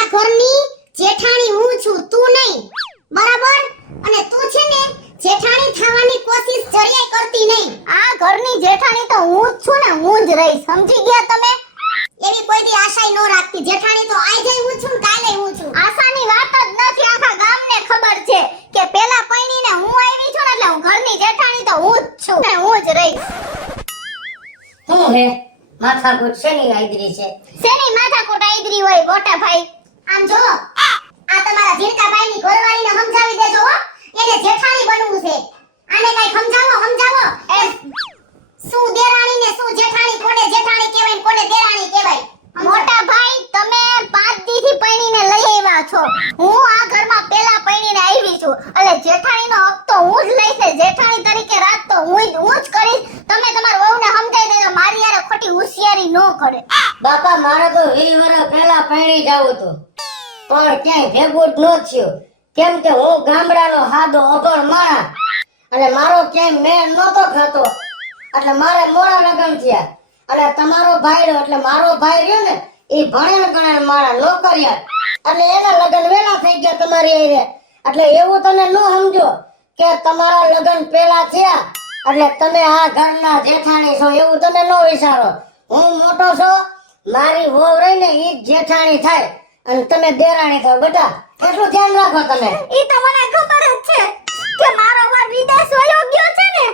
આ ઘરની જેઠાણી હું છું, તું નહીં, બરાબર? અને તું છે ને જેઠાણી થવાની કોશિશ જરીય કરતી નહીં. આ ઘરની જેઠાણી તો હું જ છું ને, હું જ રહીશ, સમજી ગયા તમે? એવી કોઈ દી આશાય નો રાખતી. જેઠાણી તો આઈ જઈ હું છું ને કાલે હું છું. આશાની વાત જ નથી, આખા ગામને ખબર છે કે પેલા પૈણીને હું આવી છું ને એટલે હું ઘરની જેઠાણી તો હું જ છું ને હું જ રહીશ. હું હે માથાકૂટ શેની આઈદરી છે? શેની માથાકૂટ આઈદરી હોય મોટા ભાઈ? આમ જો, આ તમારા જીરકાભાઈની ઘરવાળીને સમજાવી દેજો હો, એને જેઠાણી બનવું છે. આને કઈ સમજાવો. એ શું દેરાણી ને શું જેઠાણી, કોને જેઠાણી કહેવાય ને કોને દેરાણી કહેવાય? મોટા ભાઈ, તમે 5 દીથી પૈણીને લઈ આવ્યા છો. હું આ ઘરમાં પેલા પૈણીને આવી છું એટલે જેઠાણીનો હક તો હું જ લઈશ ને. જેઠાણી તરીકે રાત તો હું જ કરીશ. તમે તમારા વહુને સમજાવી દેજો, મારી યાર ખોટી હોશિયારી ન કરે. બાપા મારે તો 20 વર્ષ પહેલા પૈણી જાવું હતું, પણ ક્યાંય ભેગું જ ન થયું. કેમ કે હું ગામડાનો હાદો અભણ માણસ અને મારો ક્યાંય મેળ નહોતો ખાતો, એટલે મારે મોડા લગ્ન થયા. અને તમારો ભાઈ રહ્યો એટલે મારો ભાઈ રહ્યો ને એ ભણેલ ગણેલ માણસ નોકરિયા, એટલે એના લગ્ન વેલા થઈ ગયા તમારી હારે. એટલે એવું તમે ન સમજો કે તમારા લગ્ન પેલા થયા એટલે તમે આ ઘરના જેઠાણી છો, એવું તમે ન વિચારો. હું મોટો છો, મારી વહુ રહીને ઈ જ જેઠાણી થાય અને તમે દેરાણી થાવ. બેટા એટલું ધ્યાન રાખો તમે. ઈ તો મને ખબર જ છે કે મારો વર વિદેશ વયો ગયો છે ને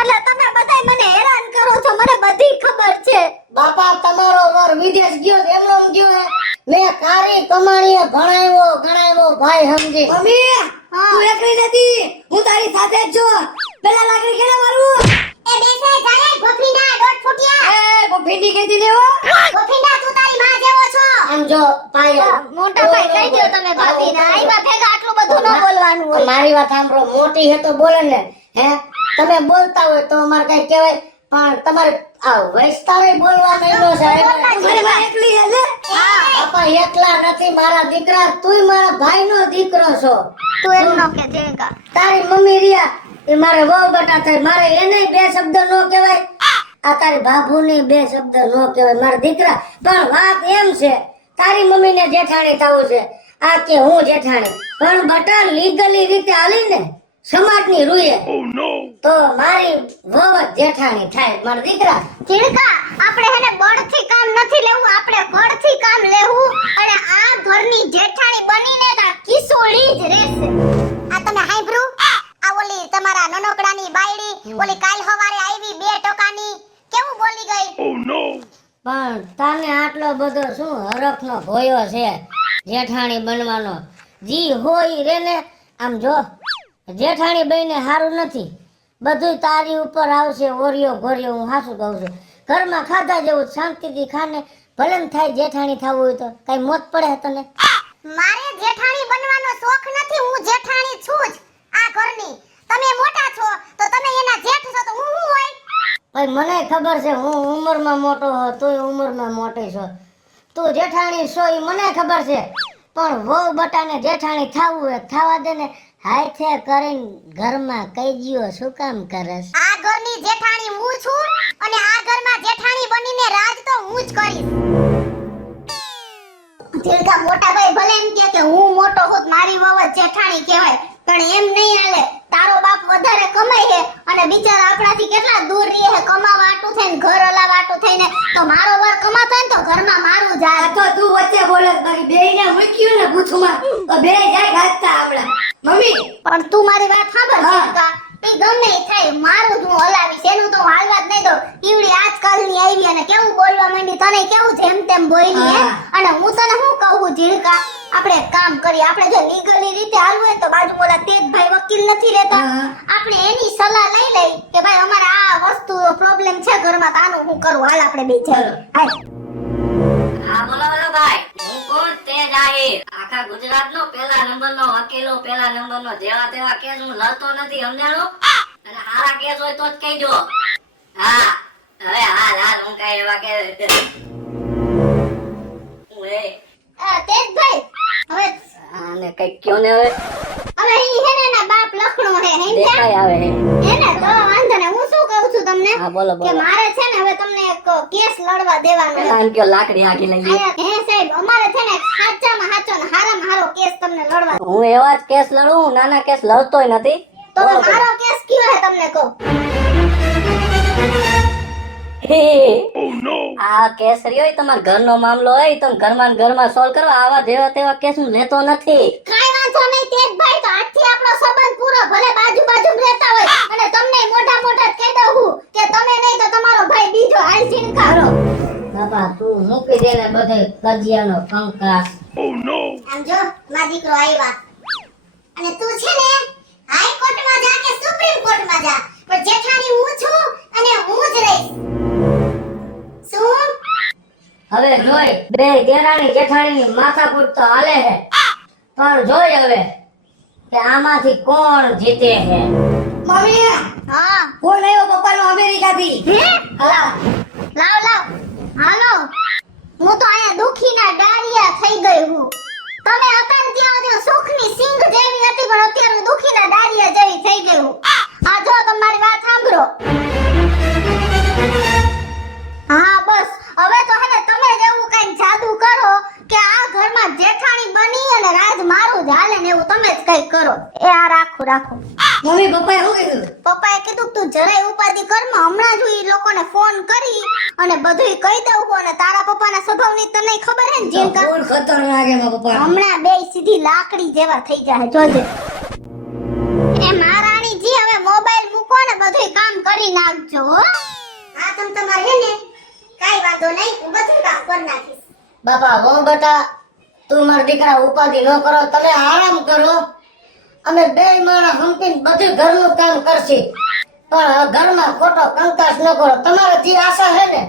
એટલે તમે બધાય મને હેરાન કરો છો, મને બધી ખબર છે. બાપા તમારો વર વિદેશ ગયો એમનો ગયો હે? મેં કારી કમાણીએ ભણાવ્યો ભાઈ સમજી. મમ્મી તું એકલી નથી, હું તારી સાથે જ છું. પેલા લાકડી ખેડે મારું. એ બેસે જાય ગોફીના દોટ ફૂટ્યા. એ ભીંડી કેદી લેવો? ગોફીના તું તારી માં જેવો છો. આમ જો ભાઈ, મોટા ભાઈ કહી દો તમે ભાભીને, આઈવા ભેગા આટલું બધું ન બોલવાનું હોય. મારી વાત સાંભળો, મોટી હે તો બોલે ને. હે તમે બોલતા હોય તો અમારે કઈ કહેવાય, પણ તમારે આ વૈસ્તારે બોલવા માંડ્યો છે. મારી માં એકલી હે ને? બાપા એકલા નથી મારા દીકરા, તુંય મારા ભાઈનો દીકરો છો. તું એમ નો કે દેગા. તારી મમ્મી રિયા એ મારે વહુ બટા થાય, મારે એને 2 શબ્દ નો કહેવાય, આ તારી બાબુને 2 શબ્દ નો કહેવાય મારા દીકરા. પણ વાત એમ છે, તારી મમ્મીને જેઠાણી થવું છે, આ કે હું જેઠાણી. પણ બટા લીગલી રીતે હાલીને સમાજની રૂએ તો મારી વહુ જ જેઠાણી થાય મારા દીકરા. ચીડકા, આપણે હેને બળથી કામ નથી લેવું, આપણે બળથી કામ લેવું અને આ ઘરની જેઠાણી બનીને તા કિશોરી જ રહેશે. આ તમે હાંભળ્યું? આ ઓલી તમારા નનકડાની બાયડી ઓલી કાલ હવારે આવી 2 ટકાની કેવું બોલી ગઈ? પણ તને આટલો બધો શું હરખનો ભોયો છે જેઠાણી બનવાનો? જી હોય રે ને. આમ જો જેઠાણી બનીને હારું નથી, બધું તારી ઉપર આવશે ઓરિયો ઘોરિયો. હું હાસું કહું છું, ઘરમાં ખાધા જેવું શાંતિથી ખાને, ભલે ને થાય જેઠાણી થવું હોય તો કઈ મોત પડે તને? મારે જેઠાણી બનવાનો શોખ નથી, હું જેઠાણી છું જ આ ઘરની. તમે મોટા છો તો તમે એના જેઠ છો તો હું હોય? ભાઈ મને ખબર છે, હું ઉંમરમાં મોટો હો તું ઉંમરમાં મોટી છો, તું જેઠાણી છો એ મને ખબર છે. પણ વહુ બટાને જેઠાણી થવું હોય થવા દે ને. હાથે કરીને ઘરમાં કઈ ગયો શું કામ કરસ? આ ઘરની જેઠાણી હું છું અને આ ઘરમાં જેઠાણી બનીને રાજ તો હું જ કરીશ. ચિલકા મોટા ભાઈ ભલે એમ કે હું મોટો હોત મારી વહુ જ જેઠાણી કહેવાય, પણ એમ નહીં હાલે. તારો બાપ વધારે કમાય છે અને બિચારા આપણાથી કેટલા દૂર રહે છે, કમાવા આટું થઈને ઘર હલાવા આટું થઈને. તો મારો વર કમાતો હોય ને તો ઘરમાં મારું જાય. તો તું વચ્ચે બોલે બાકી બેયને મૂક્યું ને પૂછમાં તો બે જાય ગાજતા હમણાં. મમ્મી પણ તું મારી વાત સાંભળ ચિલકા, એ ગમે ઈ થાય મારું જ હું હલાવીશ, એનું તો હું હાલવા જ નહીં દઉં. ઈવડી આજકાલની આવી અને કેવું બોલવા માંડી, તને કેવું જેમ તેમ બોલી હે. અને હું તને શું કહું ચિલકા, આપણે એક કામ કરીએ, આપણે જો લીગલી રીતે હાલવું હોય તો બાજુ ઓલા તેજભાઈ વકીલ નથી રહેતા, આપણે એની સલાહ લઈ લઈ કે ભાઈ અમારે આ વસ્તુ પ્રોબ્લેમ છે ઘરમાં, આનું હું કરું, હાલ આપણે બે જઈએ. હાલ. હા બોલો ભાઈ, હું કોણ તેજ આહિર, આખા ગુજરાતનો પહેલા નંબરનો વકીલો, પહેલા નંબરનો જેવા તેવા કેસ હું લડતો નથી, સમજાણો? અને હારા કેસ હોય તો જ કહીજો. હા હવે હાલ હું કઈ એવા કે તેજભાઈ હવે આને કઈ કયો ને હવે હવે ઈ હે ને એના બાપ લખણો હે હેંજા દેખાય આવે હે. એને તો વાંધો ને. હું શું કહું છું તમને હા બોલો કે મારે છે ને હવે તમને એક કેસ લડવા દેવાનો છે. આન કયો લાકડી આખી લઈ લે. હે સાહેબ, અમારે છે ને સાચામાં સાચો લડવા. હું એવા જ કેસ લડું, નાના કેસ લડતોય નથી. તો મારો કેસ કયો હે તમને કહો. આ કેસ રહ્યો ઈ તમારા ઘરનો મામલો હોય, ઈ તમે ઘરમાં ને ઘરમાં સોલ્વ કરવા. આવા જેવા તેવા કેસ હું લેતો નથી. કાઈ વાંધો નહીં તેજભાઈ, તો આજથી આપણો સંબંધ પૂરો. ભલે બાજુ બાજુમાં રહેતા હોય અને તમને મોટા મોટા જ કહી દઉં હું કે તમે નહીં તો તમારો ભાઈ બીજો હાલ ઝીણકારો. બાપા તું મૂકી દે ને બધે કજિયાનો કંકાસ. આમ જો મારો દીકરો આવ્યા અને તું છે ને હાઈકોર્ટમાં જા કે સુપ્રીમ કોર્ટમાં જા, પણ જેઠાણી હું છું અને હું જ રહીશ. શું? હવે જોઈ બે દેરાણી જેઠાણીની માથાકૂટ તો હાલે હે, પણ જોઈ હવે કે આમાંથી કોણ જીતે હે. મમ્મી હા ફોન આવ્યો પપ્પાનો અમેરિકાથી. હે? હા લાવ લાવ હાલો. હું તો અહીંયા દુખીના ડાળિયા થઈ ગઈ હું. તમે હતા ને ત્યાં સુધી સુખની સિંગ જેવી હતી, પણ અત્યારે હું દુખીના ડાળિયા જેવી થઈ ગઈ હું. આ જો તમારી વાત સાંભળો. હા બસ હવે તો હે ને તમે જ એવું કઈ જાદુ કરો કે આ ઘરમાં જેઠાણી બની અને રાજ મારું જ હાલે ને એવું તમે જ કઈ કરો. એ આ રાખો રાખો. મમ્મી પપ્પાએ શું કીધું? પપ્પાએ કીધું કે તું જરાય ઉપાધિ કરમાં, હમણાં જ હું ઈ લોકોને ફોન કરી અને બધુંય કહી દઉં છું. અને તારા પપ્પાના સ્વભાવની તને ખબર હે ને જીનકા, ફોન ખતરનાક હે મારા પપ્પા. હમણાં બે સીધી લાકડી જેવા થઈ જાય જોજે. એ મહારાણીજી હવે મોબાઈલ મૂકો ને બધુંય કામ કરી નાખજો હો. હા તમ તમારે હે ને કાઈ વાંધો નહીં, હું બધું કામ કરી નાખીશ. બાપા હું બેટા તું મારા દીકરા ઉપાધિ ન કરો, તમે આરામ કરો. અમે બે માણસ હંપીને બધું ઘરનું કામ કરશી, પણ ઘરમાં ખોટો કંકાસ ન કરો. તમારે જે આશા છે ને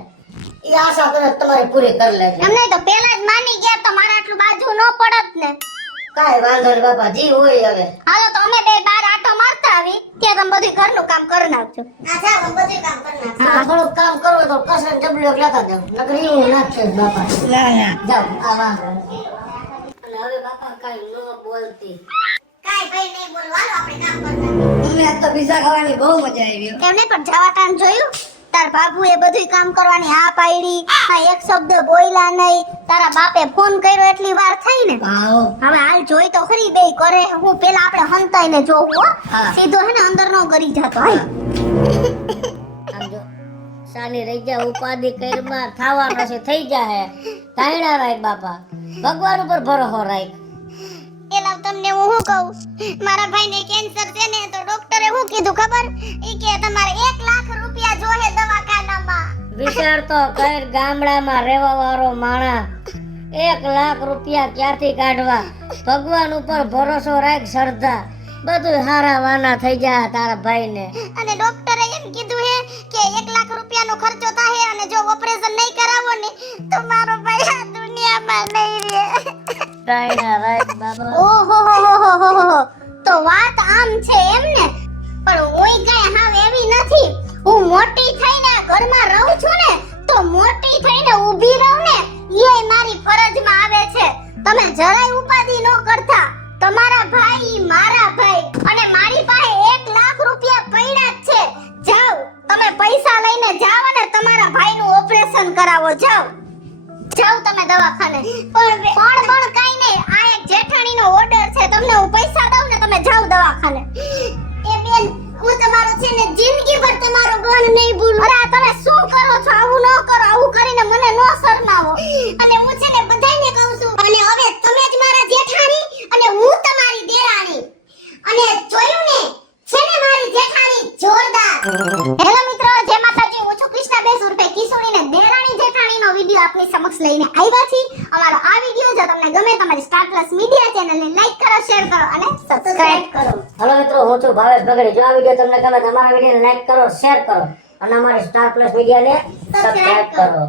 એ આશા તમે તમારી પૂરી કરી લેજો. એમ નહીં તો પેલા જ માની ગયા તો મારા આટલું બાજુ ન પડત ને. કાઈ વાંધો નહીં બાપા, જી હોય હવે. હાલો તો અમે બે બાર આટો મારતા આવી ત્યાં તમે બધું ઘરનું કામ કરી નાખજો. હા જા હું બધું કામ કરી નાખજો. હા થોડુંક કામ કરવું તો કસર જબલીઓ લેતા જાવ, નકર એવું ના છે બાપા. ના ના જાવ આ વાંધો નથી. અને હવે બાપા કાઈ ન બોલતી. કાઈ ભાઈ નહીં બોલો, હાલો આપણે કામ કરી નાખીએ. મમ્મી આજ તો પીઝા ખાવાની બહુ મજા આવી. એમને પણ જવા ટાઈમ જોયું તાર બાબુ એ બધું કામ કરવાની હા પાડી. આ એક શબ્દ બોલ્યા નહીં, તારા બાપે ફોન કર્યો એટલી વાર થઈ ને. આવો હવે હાલ જોઈ તો ખરી બે કરે. હું પેલા આપણે હંતાઈને જોવું હો. હા. સીધો હે ને અંદર નો કરી જાતો. હાલ આમ જો સાની રહી જા, ઉપાધિ કરમાં થાવાનો છે, થઈ જાહે. તાયડા રાખ બાપા, ભગવાન ઉપર ભરોસો રાખ. પેલા તમને હું શું કહું, મારા ભાઈને કેન્સર છે ને તો ડોક્ટરે શું કીધું ખબર? ઈ કે તમારે 1 લાખ રૂપિયા જોહે દવાખાનામાં. વિચાર તો કર, ગામડામાં રહેવા વાળો માણા 1 લાખ રૂપિયા ક્યાંથી કાઢવા? ભગવાન ઉપર ભરોસો રાખ, શ્રદ્ધા, બધું હારા વાના થઈ જાય તારા ભાઈને. અને ડોક્ટરે એમ કીધું હે કે 1 લાખ રૂપિયાનો ખર્ચો થાય અને જો ઓપરેશન નહીં કરાવો ને તો મારો ભાઈ આ દુનિયામાં નહીં રહે. તાયડા રાખ બાબા. ઓહો હો હો હો હો. તો વાત આમ છે એમ ને? પણ હું કઈ હાવ એવી નથી. હું મોટી થઈને આ ઘરમાં રહું છું ને તો મોટી થઈને ઊભી રહું ને એ મારી ફરજમાં આવે છે. તમે જરાય ઉપાધિ ન કરતા. તમારા ભાઈ મારા ભાઈ અને મારી પાસે 1 લાખ રૂપિયા પડ્યા જ છે. જાઓ તમે પૈસા લઈને જાઓ અને તમારા ભાઈનું ઓપરેશન કરાવો. જાઓ જાઓ તમે દવાખાને. પણ કાઈ નહીં, આ એક જેઠાણીનો ઓર્ડર છે. તમને હું પૈસા દઉં ને તમે જાઓ દવાખાને. એ બેન હું તમારો છે ને જિંદગી ભર તમારો ગણ નહીં ભૂલું. અરે આ તમે શું કરો છો? આવું ન કરો, આવું કરીને મને ન શરમાવો. અને હું છે ને બધાયને કહું છું અને હવે તમે જ મારા જેઠાણી અને હું તમારી દેરાણી. અને જોયું ને છે ને મારી જેઠાણી જોરદાર. હેલો મિત્રો, જય માતાજી. હું છું કૃષ્ણાબેન ઉર્ફે કિશોરીને દેરાણી જેઠાણીનો વિડિયો આપની સમક્ષ લઈને આવ્યા છીએ. અમારો આ વિડિયો જો તમને ગમે તમારી સ્ટાર પ્લસ મીડિયા ચેનલને લાઈક કરો, શેર કરો અને સબસ્ક્રાઇબ કરો. હલો મિત્રો, હું છું ભાવેશ બગડી. જો આ વિડીયો તમને ગમે તો અમારા વિડીયોને લાઈક કરો, શેર કરો અને અમારી સ્ટાર પ્લસ મીડિયાને સબસ્ક્રાઇબ કરો.